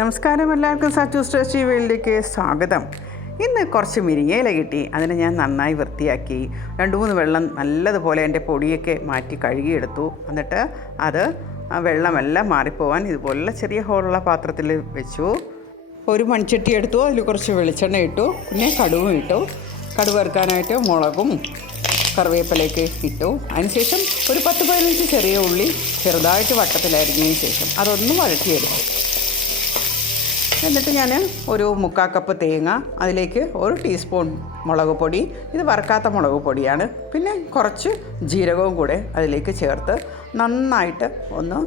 നമസ്കാരം, എല്ലാവർക്കും സച്ചൂസ് ടേസ്റ്റി വേൾഡിലേക്ക് സ്വാഗതം. ഇന്ന് കുറച്ച് മുരിങ്ങയില കിട്ടി. അതിനെ ഞാൻ നന്നായി വൃത്തിയാക്കി 2-3 വെള്ളം നല്ലതുപോലെ എൻ്റെ പൊടിയൊക്കെ മാറ്റി കഴുകിയെടുത്തു. എന്നിട്ട് അത് ആ വെള്ളമെല്ലാം മാറിപ്പോവാൻ ഇതുപോലുള്ള ചെറിയ ഹോളുള്ള പാത്രത്തിൽ വെച്ചു. ഒരു മൺചട്ടി എടുത്തു, അതിൽ കുറച്ച് വെളിച്ചെണ്ണ ഇട്ടു, പിന്നെ കടുവും ഇട്ടു. കടുവ് വറുക്കാനായിട്ട് മുളകും കറിവേപ്പിലേക്ക് ഇട്ടു. അതിനുശേഷം ഒരു 10-15 ചെറിയ ഉള്ളി ചെറുതായിട്ട് വട്ടത്തിലരിഞ്ഞതിന് ശേഷം അതൊന്ന് വഴറ്റിയെടുത്തു. എന്നിട്ട് ഞാൻ ഒരു 3/4 കപ്പ് തേങ്ങ, അതിലേക്ക് 1 ടീസ്പൂൺ മുളക് പൊടി, ഇത് വറുക്കാത്ത മുളക് പൊടിയാണ്, പിന്നെ കുറച്ച് ജീരകവും കൂടെ അതിലേക്ക് ചേർത്ത് നന്നായിട്ട് ഒന്ന്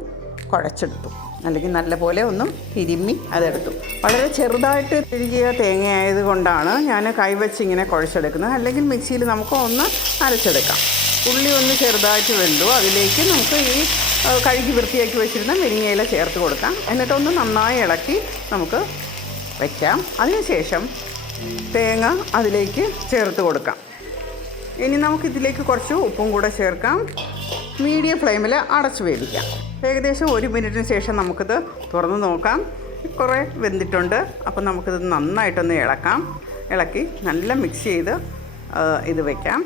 കുഴച്ചെടുത്തു. അല്ലെങ്കിൽ നല്ലപോലെ ഒന്ന് തിരുമ്മി അതെടുത്തു. വളരെ ചെറുതായിട്ട് തിരികിയ തേങ്ങ ആയതുകൊണ്ടാണ് ഞാൻ കൈവച്ച് ഇങ്ങനെ കുഴച്ചെടുക്കുന്നത്. അല്ലെങ്കിൽ മിക്സിയിൽ നമുക്ക് ഒന്ന് അരച്ചെടുക്കാം. ഉള്ളി ഒന്ന് ചെറുതായിട്ട് വെന്തു. അതിലേക്ക് നമുക്ക് ഈ കഴുകി വൃത്തിയാക്കി വെച്ചിരുന്ന മുരിങ്ങയില ചേർത്ത് കൊടുക്കാം. എന്നിട്ടൊന്ന് നന്നായി ഇളക്കി നമുക്ക് വയ്ക്കാം. അതിനുശേഷം തേങ്ങ അതിലേക്ക് ചേർത്ത് കൊടുക്കാം. ഇനി നമുക്കിതിലേക്ക് കുറച്ച് ഉപ്പും കൂടെ ചേർക്കാം. മീഡിയം ഫ്ലെയിമിൽ അടച്ച് വേവിക്കാം. ഏകദേശം 1 മിനിറ്റിന് ശേഷം നമുക്കിത് തുറന്ന് നോക്കാം. കുറേ വെന്തിട്ടുണ്ട്. അപ്പോൾ നമുക്കിത് നന്നായിട്ടൊന്ന് ഇളക്കി നല്ല മിക്സ് ചെയ്ത് ഇത് വയ്ക്കാം.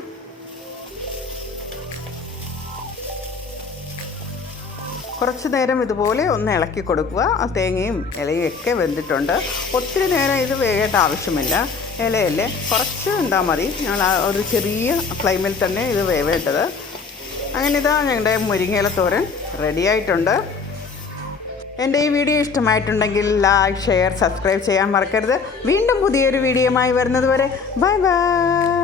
കുറച്ച് നേരം ഇതുപോലെ ഒന്ന് ഇളക്കി കൊടുക്കുക. തേങ്ങയും ഇലയും ഒക്കെ വെന്തിട്ടുണ്ട്. ഒത്തിരി നേരം ഇത് വേകേണ്ട ആവശ്യമില്ല. ഇലയല്ലേ, കുറച്ച് ഉണ്ടാൽ മതി. ഞങ്ങൾ ഒരു ചെറിയ ഫ്ലെയിമിൽ തന്നെ ഇത് വേവേണ്ടത്. അങ്ങനെ ഇതാ ഞങ്ങളുടെ മുരിങ്ങയില തോരൻ റെഡിയായിട്ടുണ്ട്. എൻ്റെ ഈ വീഡിയോ ഇഷ്ടമായിട്ടുണ്ടെങ്കിൽ ലൈക്ക്, ഷെയർ, സബ്സ്ക്രൈബ് ചെയ്യാൻ മറക്കരുത്. വീണ്ടും പുതിയൊരു വീഡിയോയുമായി വരുന്നത് വരെ ബൈ ബൈ.